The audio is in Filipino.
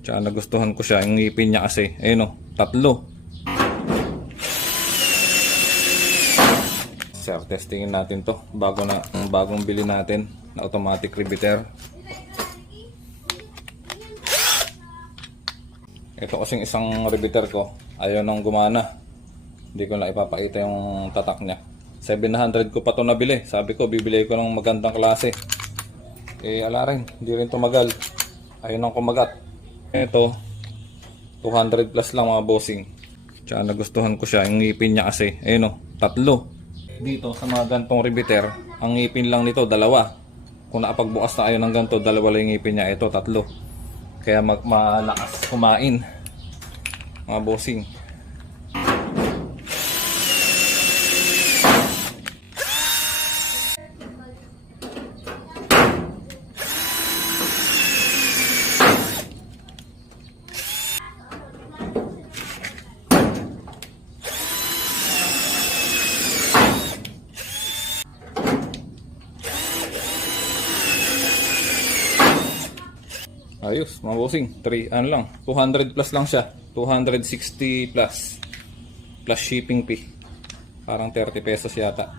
Tsaka nagustuhan ko siya, yung ngipin niya kasi. Ayun o, tatlo. Sir, testingin natin to. Bagong bili natin na automatic riveter. Ito kasing isang riveter ko, ayaw nang gumana. Hindi ko na ipapakita yung tatak niya. 700 ko pa to nabili. Sabi ko, bibili ko ng magandang klase. Ala rin, hindi rin tumagal. Ayaw nang kumagat. Ito, 200 plus lang mga bossing. Tsaka nagustuhan ko siya, yung ngipin niya kasi. Ayun o, tatlo. Dito sa mga gantong riveter, ang ngipin lang nito, dalawa. Kung nakapagbukas na ayaw ng ganito, dalawa lang yung ngipin niya. Ito, tatlo. Kaya malakas kumain mga bossing. Ayos mga bossing, 200 plus lang siya, 260 plus shipping fee, parang 30 pesos yata.